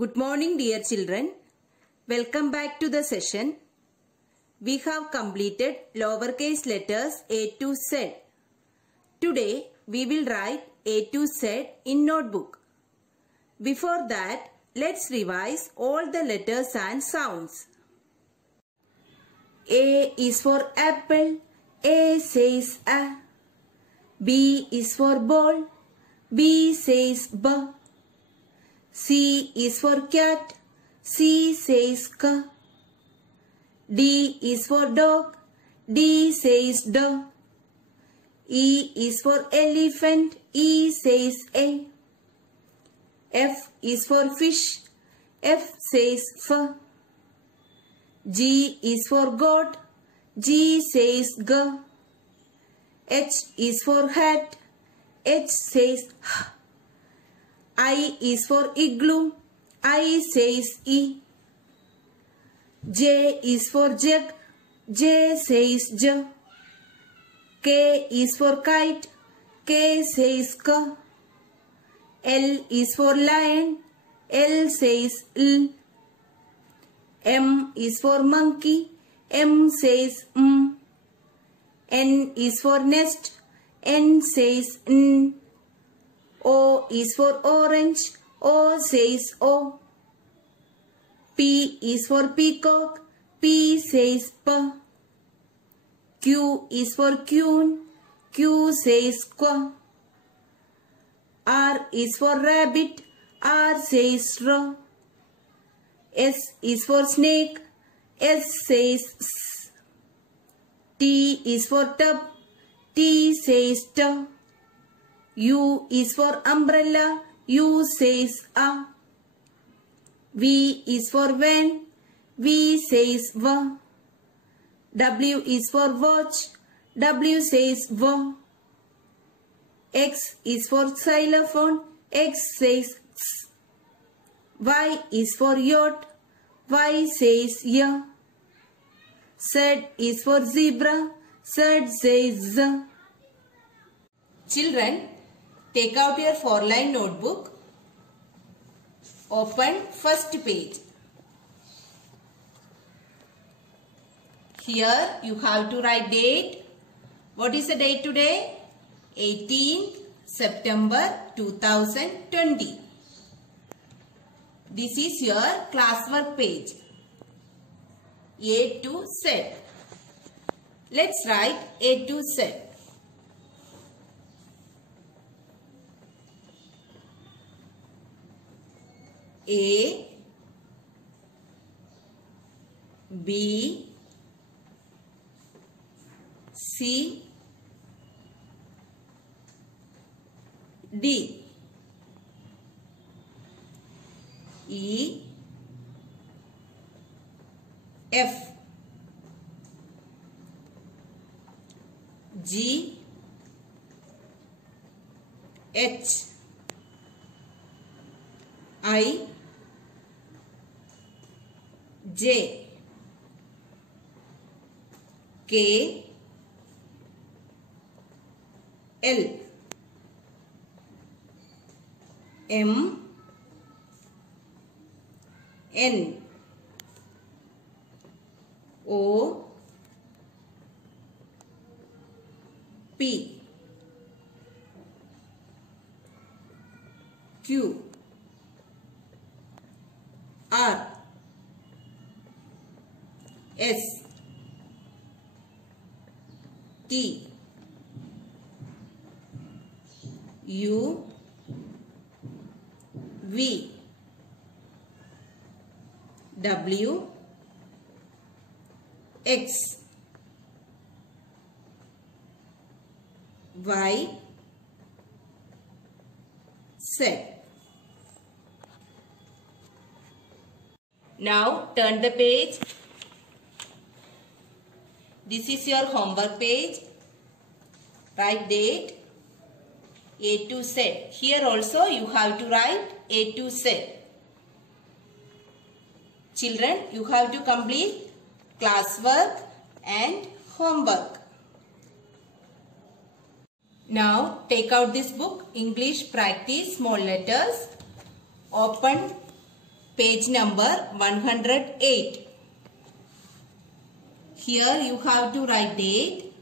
Good morning, dear children. Welcome back to the session. We have completed lowercase letters A to Z. Today, we will write A to Z in notebook. Before that, let's revise all the letters and sounds. A is for apple. A says A. B is for ball. B says B. C is for cat. C says K. D is for dog. D says D. E is for elephant. E says A. F is for fish. F says F. G is for goat. G says G. H is for hat. H says H. I is for igloo. I says E. J is for jug. J says J. K is for kite. K says K. L is for lion. L says L. M is for monkey. M says M. N is for nest. N says N. O is for orange. O says O. P is for peacock. P says P. Q is for queen. Q says Q. R is for rabbit. R says R. S is for snake. S says S. T is for tub. T says T. U is for umbrella. U says A. V is for van. V says V. W is for watch. W says V. X is for xylophone. X says X. Y is for yacht. Y says Y. Z is for zebra. Z says Z. Children, take out your 4-line notebook. Open first page. Here you have to write date. What is the date today? 18th September 2020. This is your classwork page. A to Z. Let's write A to Z. A, B, C, D, E, F, G, H, I, J, K, L, M, N, O, P, Q, R, S, T, U, V, W, X, Y, Z. Now turn the page. This is your homework page. Write date A to Z. Here also you have to write A to Z. Children, you have to complete classwork and homework. Now take out this book, English Practice Small Letters. Open Page number 108. Here you have to write date.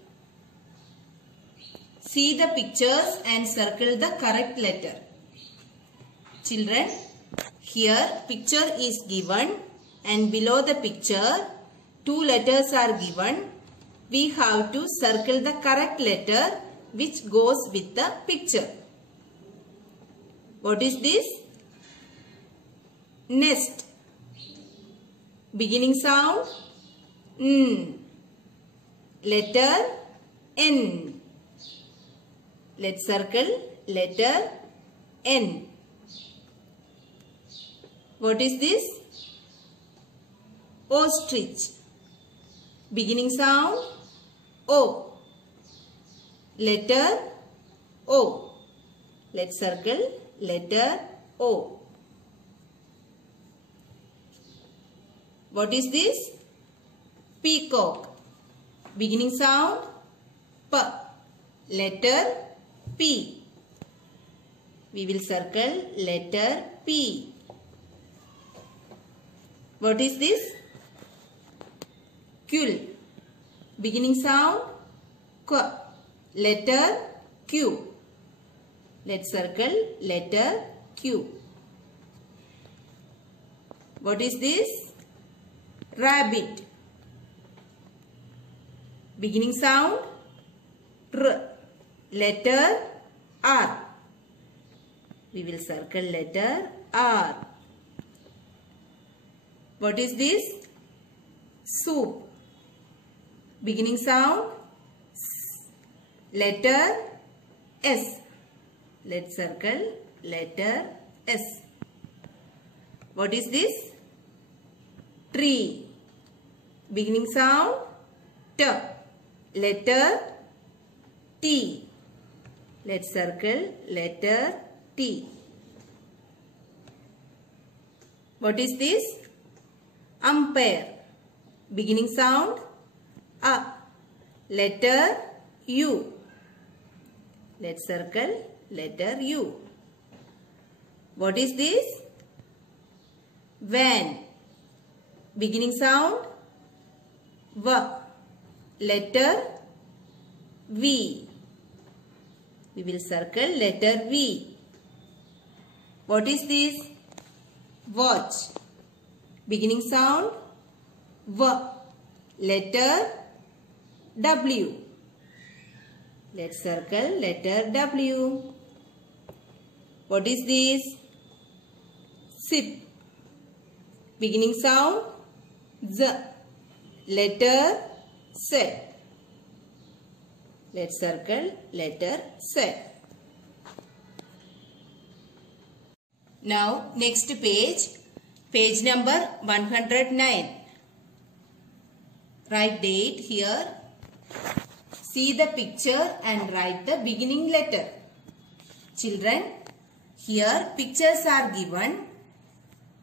See the pictures and circle the correct letter. Children, here picture is given and below the picture 2 letters are given. We have to circle the correct letter which goes with the picture. What is this? Nest. Beginning sound N. Letter N. Let's circle letter N. What is this? Ostrich. Beginning sound O. Letter O. Let's circle letter O. What is this? Peacock. Beginning sound P. Letter P. We will circle letter P. What is this? Quill. Beginning sound Q. Letter Q. Let's circle letter Q. What is this? Rabbit. Beginning sound R. Letter R. We will circle letter R. What is this? Soup. Beginning sound S. Letter S. Let's circle letter S. What is this? Tree. Beginning sound T. Letter T. Let's circle letter T. What is this? Umpire. Beginning sound A. Letter U. Let's circle letter U. What is this? Van. Beginning sound V. Letter V. We will circle letter V. What is this? Watch. Beginning sound V. Letter W. Let's circle letter W. What is this? Sip. Beginning sound Z. Letter Z. Let's circle letter Z. Now next page, page number 109. Write date here. See the picture and write the beginning letter. Children, here pictures are given.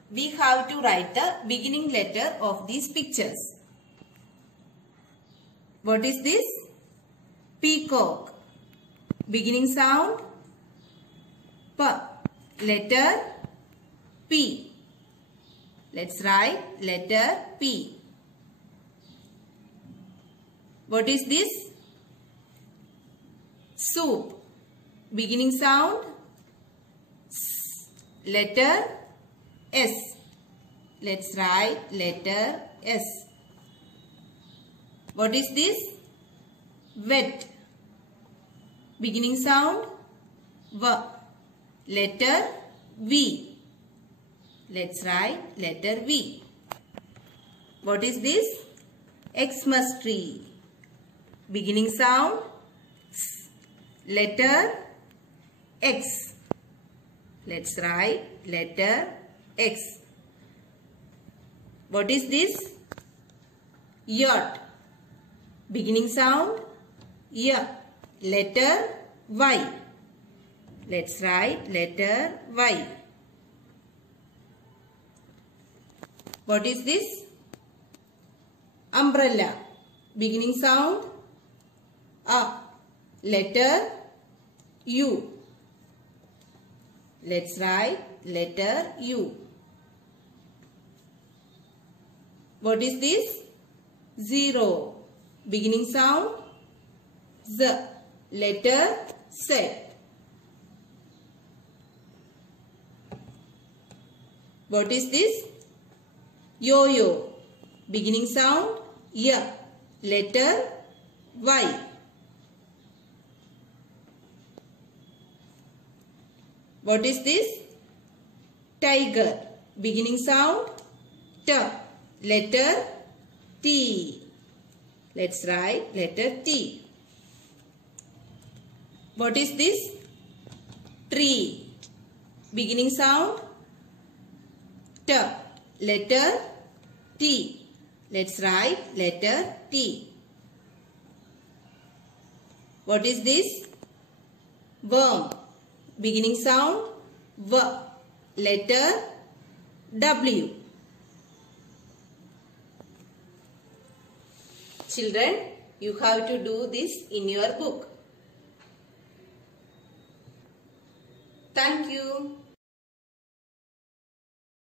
We have to write the beginning letter of these pictures. What is this? Peacock. Beginning sound P. Letter P. Let's write letter P. What is this? Soup. Beginning sound S. Letter S. Let's write letter S. What is this? Wet. Beginning sound V. Letter V. Let's write letter V. What is this? Xmas tree. Beginning sound S. Letter X. Let's write letter X. What is this? Yacht. Beginning sound Y. Letter Y. Let's write letter Y. What is this? Umbrella. Beginning sound A. Letter U. Let's write letter U. What is this? Zero. Beginning sound Z. Letter Z. What is this? Yo-yo. Beginning sound Y. Letter Y. What is this? Tiger. Beginning sound T. Letter T. Let's write letter T. What is this? Tree. Beginning sound T. Letter T. Let's write letter T. What is this? Worm. Beginning sound V. Letter W. Children, you have to do this in your book. Thank you.